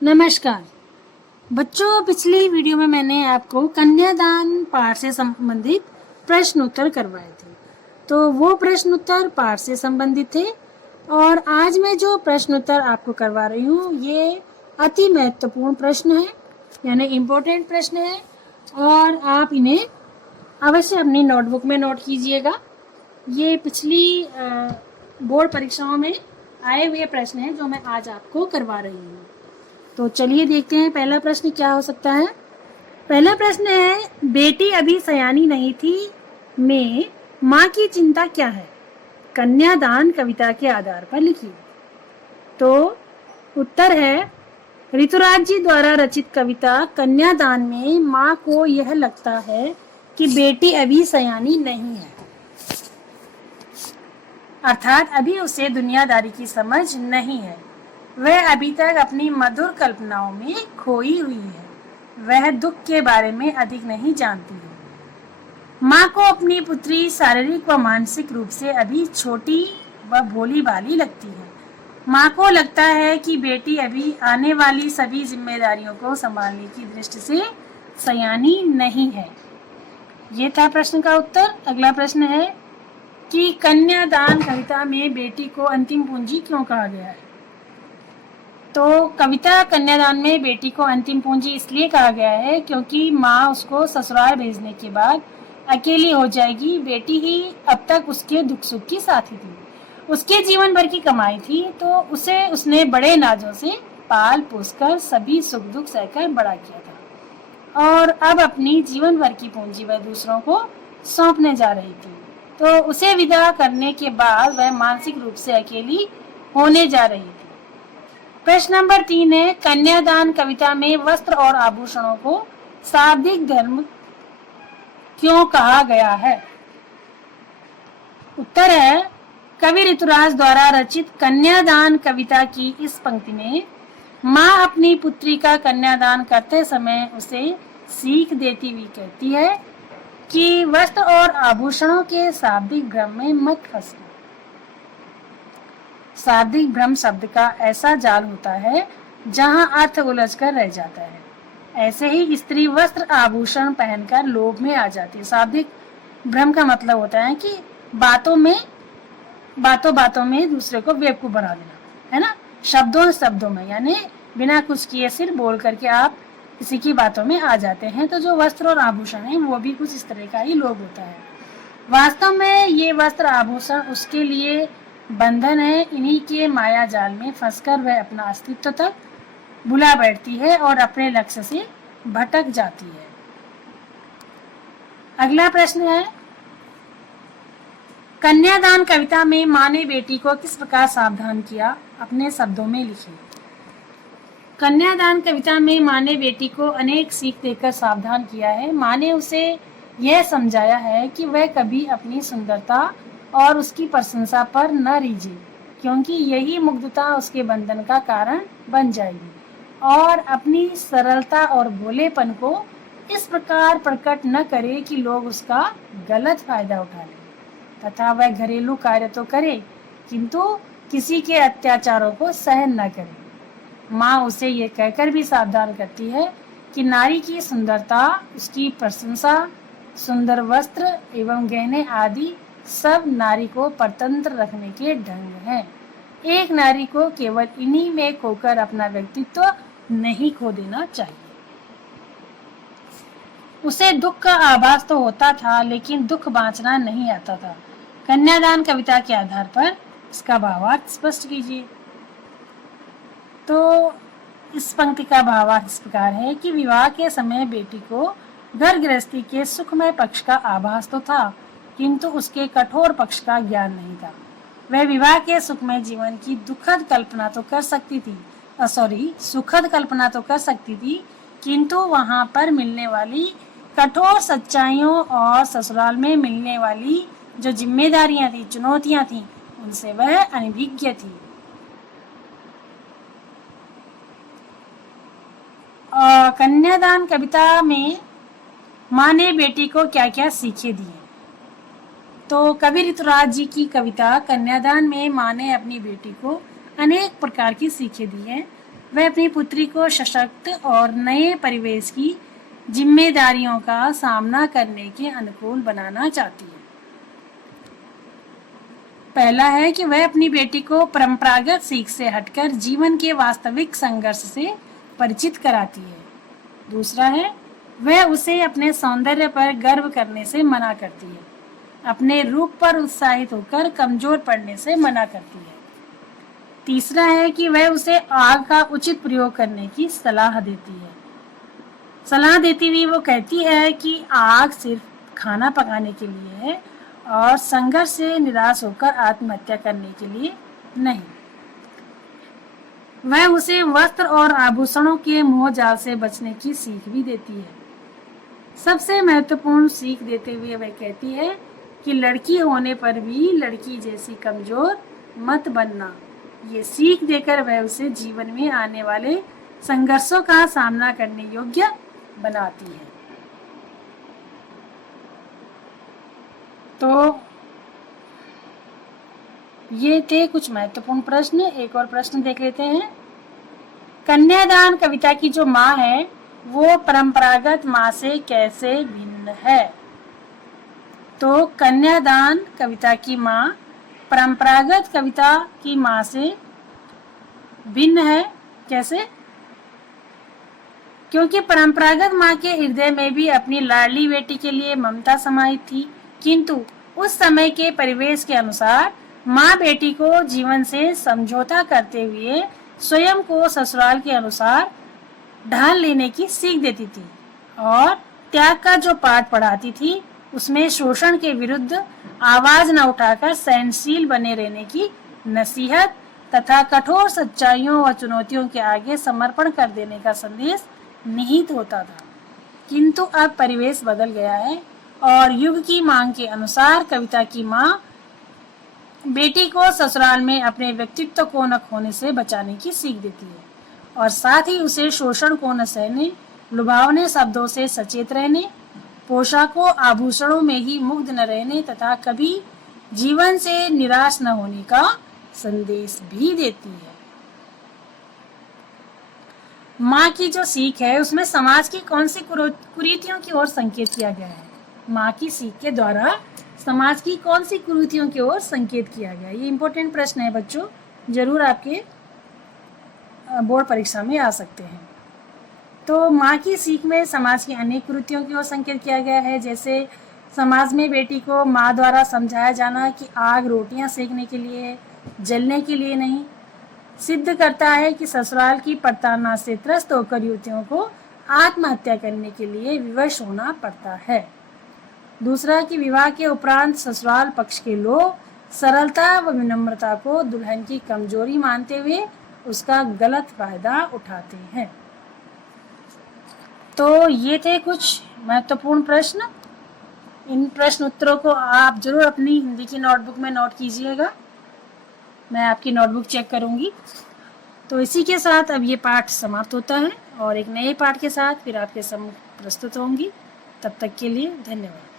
नमस्कार बच्चों, पिछली वीडियो में मैंने आपको कन्यादान पाठ से संबंधित प्रश्न उत्तर करवाए थे। तो वो प्रश्न उत्तर पाठ से संबंधित थे और आज मैं जो प्रश्न उत्तर आपको करवा रही हूँ ये अति महत्वपूर्ण प्रश्न है, यानी इम्पोर्टेंट प्रश्न है और आप इन्हें अवश्य अपनी नोटबुक में नोट कीजिएगा। ये पिछली बोर्ड परीक्षाओं में आए हुए प्रश्न हैं जो मैं आज आपको करवा रही हूँ। तो चलिए देखते हैं पहला प्रश्न क्या हो सकता है। पहला प्रश्न है, बेटी अभी सयानी नहीं थी में माँ की चिंता क्या है? कन्यादान कविता के आधार पर लिखिए। तो उत्तर है, ऋतुराज जी द्वारा रचित कविता कन्यादान में माँ को यह लगता है कि बेटी अभी सयानी नहीं है, अर्थात अभी उसे दुनियादारी की समझ नहीं है। वह अभी तक अपनी मधुर कल्पनाओं में खोई हुई है। वह दुख के बारे में अधिक नहीं जानती है। माँ को अपनी पुत्री शारीरिक व मानसिक रूप से अभी छोटी व भोली भाली लगती है। माँ को लगता है कि बेटी अभी आने वाली सभी जिम्मेदारियों को संभालने की दृष्टि से सयानी नहीं है। ये था प्रश्न का उत्तर। अगला प्रश्न है कि कन्यादान कविता में बेटी को अंतिम पूंजी क्यों कहा गया है? तो कविता कन्यादान में बेटी को अंतिम पूंजी इसलिए कहा गया है क्योंकि माँ उसको ससुराल भेजने के बाद अकेली हो जाएगी। बेटी ही अब तक उसके दुख सुख की साथी थी, उसके जीवन भर की कमाई थी, तो उसे उसने बड़े नाजों से पाल पोसकर सभी सुख दुख सहकर बड़ा किया था और अब अपनी जीवन भर की पूंजी वह दूसरों को सौंपने जा रही थी। तो उसे विदा करने के बाद वह मानसिक रूप से अकेली होने जा रही थी। प्रश्न नंबर 3 है, कन्यादान कविता में वस्त्र और आभूषणों को शाब्दिक धर्म क्यों कहा गया है? उत्तर है, कवि ऋतुराज द्वारा रचित कन्यादान कविता की इस पंक्ति में माँ अपनी पुत्री का कन्यादान करते समय उसे सीख देती हुई कहती है कि वस्त्र और आभूषणों के शाब्दिक भ्रम में मत फंसो। शाब्दिक भ्रम शब्द का ऐसा जाल होता है जहां अर्थ उलझकर रह जाता है। ऐसे ही स्त्री वस्त्र आभूषण पहनकर लोभ में आ जाती है। शाब्दिक भ्रम का मतलब होता है कि बातों में दूसरे को बेवकूफ बना देना, है ना, शब्दों में, यानी बिना कुछ किए सिर्फ बोल करके आप किसी की बातों में आ जाते हैं। तो जो वस्त्र और आभूषण है वो भी कुछ इस तरह का ही लोभ होता है। वास्तव में ये वस्त्र आभूषण उसके लिए बंधन है। इन्हीं के माया जाल में फंसकर वह अपना अस्तित्व तक भुला बैठती है और अपने लक्ष्य से भटक जाती है। अगला प्रश्न है, कन्यादान कविता में माँ ने बेटी को किस प्रकार सावधान किया? अपने शब्दों में लिखिए। कन्यादान कविता में माँ ने बेटी को अनेक सीख देकर सावधान किया है। माँ ने उसे यह समझाया है कि वह कभी अपनी सुंदरता और उसकी प्रशंसा पर न रीझे, क्योंकि यही मुग्धता उसके बंधन का कारण बन जाएगी, और अपनी सरलता और भोलेपन को इस प्रकार प्रकट न करे कि लोग उसका गलत फायदा उठा लें तथा वह घरेलू कार्य तो करे किंतु किसी के अत्याचारों को सहन न करे। माँ उसे ये कहकर भी सावधान करती है कि नारी की सुंदरता, उसकी प्रशंसा, सुंदर वस्त्र एवं गहने आदि सब नारी को परतंत्र रखने के ढंग हैं। एक नारी को केवल इन्हीं में खोकर अपना व्यक्तित्व नहीं खो देना चाहिए। उसे दुख का आभास तो होता था लेकिन दुख बांचना नहीं आता था। कन्यादान कविता के आधार पर इसका भावार्थ स्पष्ट कीजिए। तो इस पंक्ति का भावार्थ इस प्रकार है कि विवाह के समय बेटी को घर गृहस्थी के सुखमय पक्ष का आभास तो था किंतु उसके कठोर पक्ष का ज्ञान नहीं था। वह विवाह के सुखमय जीवन की सुखद कल्पना तो कर सकती थी किंतु वहां पर मिलने वाली कठोर सच्चाइयों और ससुराल में मिलने वाली जो जिम्मेदारियां थी, चुनौतियां थी, उनसे वह अनभिज्ञ थी। कन्यादान कविता में माँ ने बेटी को क्या क्या सीखें दी? तो कवि ऋतुराज जी की कविता कन्यादान में माँ ने अपनी बेटी को अनेक प्रकार की सीखें दी हैं। वह अपनी पुत्री को सशक्त और नए परिवेश की जिम्मेदारियों का सामना करने के अनुकूल बनाना चाहती है। पहला है कि वह अपनी बेटी को परंपरागत सीख से हटकर जीवन के वास्तविक संघर्ष से परिचित कराती है। दूसरा है, वह उसे अपने सौंदर्य पर गर्व करने से मना करती है, अपने रूप पर उत्साहित होकर कमजोर पड़ने से मना करती है। तीसरा है कि वह उसे आग का उचित प्रयोग करने की सलाह देती है। सलाह देती हुई वो कहती है कि आग सिर्फ खाना पकाने के लिए है और संघर्ष से निराश होकर आत्महत्या करने के लिए नहीं। वह उसे वस्त्र और आभूषणों के मोह जाल से बचने की सीख भी देती है। सबसे महत्वपूर्ण सीख देते हुए वह कहती है कि लड़की होने पर भी लड़की जैसी कमजोर मत बनना। ये सीख देकर वह उसे जीवन में आने वाले संघर्षों का सामना करने योग्य बनाती है। तो ये थे कुछ महत्वपूर्ण प्रश्न। एक और प्रश्न देख लेते हैं। कन्यादान कविता की जो माँ है वो परंपरागत माँ से कैसे भिन्न है? तो कन्यादान कविता की माँ परंपरागत कविता की माँ से भिन्न है। कैसे? क्योंकि परंपरागत माँ के हृदय में भी अपनी लाडली बेटी के लिए ममता समाहित थी, किंतु उस समय के परिवेश के अनुसार माँ बेटी को जीवन से समझौता करते हुए स्वयं को ससुराल के अनुसार ढाल लेने की सीख देती थी और त्याग का जो पाठ पढ़ाती थी उसमें शोषण के विरुद्ध आवाज न उठाकर सहनशील बने रहने की नसीहत तथा कठोर सच्चाइयों व चुनौतियों के आगे समर्पण कर देने का संदेश निहित होता था। किंतु अब परिवेश बदल गया है और युग की मांग के अनुसार कविता की माँ बेटी को ससुराल में अपने व्यक्तित्व को न खोने से बचाने की सीख देती है और साथ ही उसे शोषण को न सहने, लुभावने शब्दों से सचेत रहने, पोशाकों आभूषणों में ही मुग्ध न रहने तथा कभी जीवन से निराश न होने का संदेश भी देती है। माँ की जो सीख है उसमें समाज की कौन सी कुरीतियों की ओर संकेत किया गया है? माँ की सीख के द्वारा समाज की कौन सी कुरीतियों की ओर संकेत किया गया है? ये इंपॉर्टेंट प्रश्न है बच्चों, जरूर आपके बोर्ड परीक्षा में आ सकते हैं। तो माँ की सीख में समाज की अनेक कुरीतियों की ओर संकेत किया गया है। जैसे समाज में बेटी को माँ द्वारा समझाया जाना कि आग रोटियां सेकने के लिए है, जलने के लिए नहीं, सिद्ध करता है कि ससुराल की प्रताड़ना से त्रस्त होकर युवतियों को आत्महत्या करने के लिए विवश होना पड़ता है। दूसरा कि विवाह के उपरांत ससुराल पक्ष के लोग सरलता व विनम्रता को दुल्हन की कमजोरी मानते हुए उसका गलत फायदा उठाते हैं। तो ये थे कुछ महत्वपूर्ण प्रश्न। इन प्रश्न उत्तरों को आप जरूर अपनी हिंदी की नोटबुक में नोट कीजिएगा। मैं आपकी नोटबुक चेक करूंगी। तो इसी के साथ अब ये पाठ समाप्त होता है और एक नए पाठ के साथ फिर आपके सम्मुख प्रस्तुत होंगी। तब तक के लिए धन्यवाद।